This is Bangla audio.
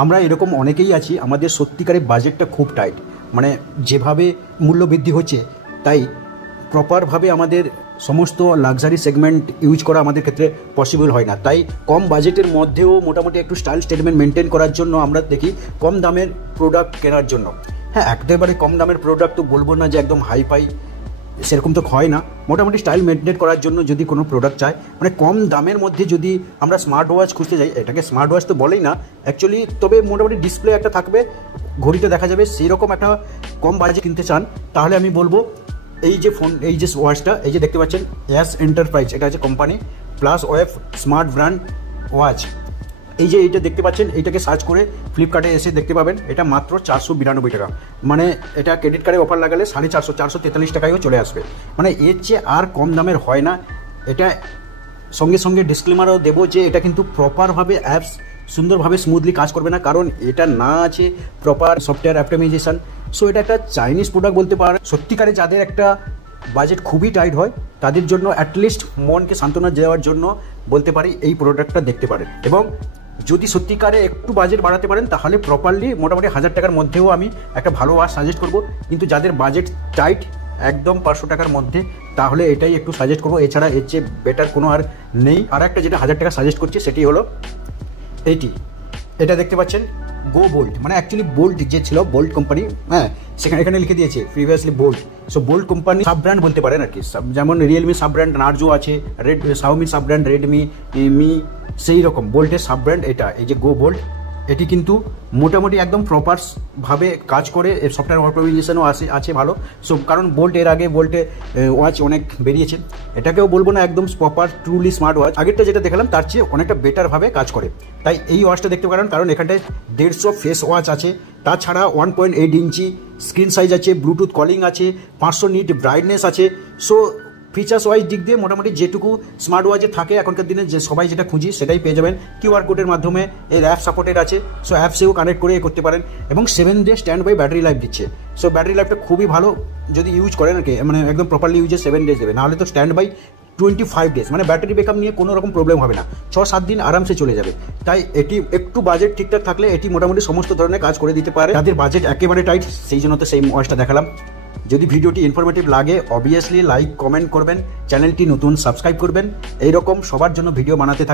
আমরা এরকম অনেকেই আছি, আমাদের সত্যিকারের বাজেটটা খুব টাইট, মানে যেভাবে মূল্য বৃদ্ধি হচ্ছে তাই প্রপারভাবে আমাদের সমস্ত লাক্সারি সেগমেন্ট ইউজ করা আমাদের ক্ষেত্রে পসিবল হয় না। তাই কম বাজেটের মধ্যেও মোটামুটি একটু স্টাইল স্টেটমেন্ট মেনটেন করার জন্য আমরা দেখি কম দামের প্রোডাক্ট কেনার জন্য। হ্যাঁ, একেবারে কম দামের প্রোডাক্ট তো বলবো না যে একদম হাই ফাই, সেরকম তো হয় না। মোটামুটি স্টাইল মেনটেন করার জন্য যদি কোনো প্রোডাক্ট চাই, মানে কম দামের মধ্যে যদি আমরা স্মার্ট ওয়াচ খুঁজতে যাই, এটাকে স্মার্ট ওয়াচ তো বলেই না অ্যাকচুয়ালি, তবে মোটামুটি ডিসপ্লে একটা থাকবে, ঘড়িতে দেখা যাবে, সেই রকম একটা কম বাজেট কিনতে চান, তাহলে আমি বলবো এই যে ফোন, এই যে ওয়াচটা, এই যে দেখতে পাচ্ছেন এস এন্টারপ্রাইজ, এটা হচ্ছে company plus web smart brand watch. এই যে এইটা দেখতে পাচ্ছেন, এইটাকে সার্চ করে ফ্লিপকার্টে এসে দেখতে পাবেন, এটা মাত্র 492 টাকা। মানে এটা ক্রেডিট কার্ডে অফার লাগালে 450, 443 টাকায়ও চলে আসবে। মানে এর চেয়ে আর কম দামের হয় না। এটা সঙ্গে সঙ্গে ডিসক্লেমারও দেবো যে এটা কিন্তু প্রপারভাবে অ্যাপস সুন্দরভাবে স্মুথলি কাজ করবে না, কারণ এটা না আছে প্রপার সফটওয়্যার অপটিমাইজেশন। সো এটা একটা চাইনিজ প্রোডাক্ট বলতে পারে। সত্যিকারে যাদের একটা বাজেট খুবই টাইট হয় তাদের জন্য অ্যাটলিস্ট মনকে সান্ত্বনা দেওয়ার জন্য বলতে পারি এই প্রোডাক্টটা দেখতে পারেন। এবং যদি সত্যিকারে একটু বাজেট বাড়াতে পারেন তাহলে প্রপারলি মোটামুটি 1000 টাকার মধ্যেও আমি একটা ভালো ওয়াচ সাজেস্ট করব। কিন্তু যাদের বাজেট টাইট একদম 500 টাকার মধ্যে, তাহলে এটাই একটু সাজেস্ট করবো। এছাড়া এর চেয়ে বেটার কোনো আর নেই। আর একটা যেটা 1000 টাকা সাজেস্ট করছি সেটি হলো এটা দেখতে পাচ্ছেন গো বোল্ট, মানে অ্যাকচুয়ালি বোল্ট যে ছিল বোল্ট কোম্পানি, হ্যাঁ সেখানে এখানে লিখে দিয়েছে previously Boult. So Boult company sub brand বলতে পারেন আর কি, যেমন রিয়েলমি সাব ব্র্যান্ড নার্জো আছে, Xiaomi sub brand Redmi Mi, সেই রকম বোল্টের সাব ব্র্যান্ড এটা, এই যে গো বোল্ট। এটি কিন্তু মোটামুটি একদম প্রপারভাবে কাজ করে, এর সফটওয়্যার অপটিমাইজেশনও আছে ভালো। সো কারণ বোল্ট এর আগে বোল্টে ওয়াচ অনেক বেরিয়েছে, এটাকেও বলবো না একদম প্রপার ট্রুলি স্মার্ট ওয়াচ, আগেরটা যেটা দেখালাম তার চেয়ে অনেকটা বেটারভাবে কাজ করে। তাই এই ওয়াচটা দেখতে পারেন, কারণ এখানটায় 150 ফেস ওয়াচ আছে, তাছাড়া 1.8 ইঞ্চি স্ক্রিন সাইজ আছে, ব্লুটুথ কলিং আছে, 500 নিট ব্রাইটনেস আছে। সো ফিচার্স ওয়াইজ দিক দিয়ে মোটামুটি যেটুকু স্মার্ট ওয়াচে থাকে এখনকার দিনে, যে সবাই যেটা খুঁজি সেটাই পেয়ে যাবেন। কিউআর কোডের মাধ্যমে এর অ্যাপ সাপোর্টেড আছে, সো অ্যাপসেও কানেক্ট করে করতে পারেন। এবং 7 day standby battery life দিচ্ছে। সো ব্যাটারি লাইফটা খুবই ভালো যদি ইউজ করেন আর কি, মানে একদম প্রপারলি ইউজে 7 ডেজ দেবে, নাহলে তো স্ট্যান্ড বাই 25 ডেজ, মানে ব্যাটারি ব্যাকআপ নিয়ে কোনো রকম প্রবলেম হবে না, 6-7 দিন আরামসে চলে যাবে। তাই এটি একটু বাজেট ঠিকঠাক থাকলে এটি মোটামুটি সমস্ত ধরনের কাজ করে দিতে পারে। যাদের বাজেট একেবারে টাইট সেই জন্য তো সেই ওয়াচটা দেখালাম। যদি ভিডিওটি ইনফরমেটিভ লাগে অবভিয়াসলি লাইক কমেন্ট করবেন, চ্যানেলটি নতুন সাবস্ক্রাইব করবেন, এইরকম সবার জন্য ভিডিও বানাতে থাকি।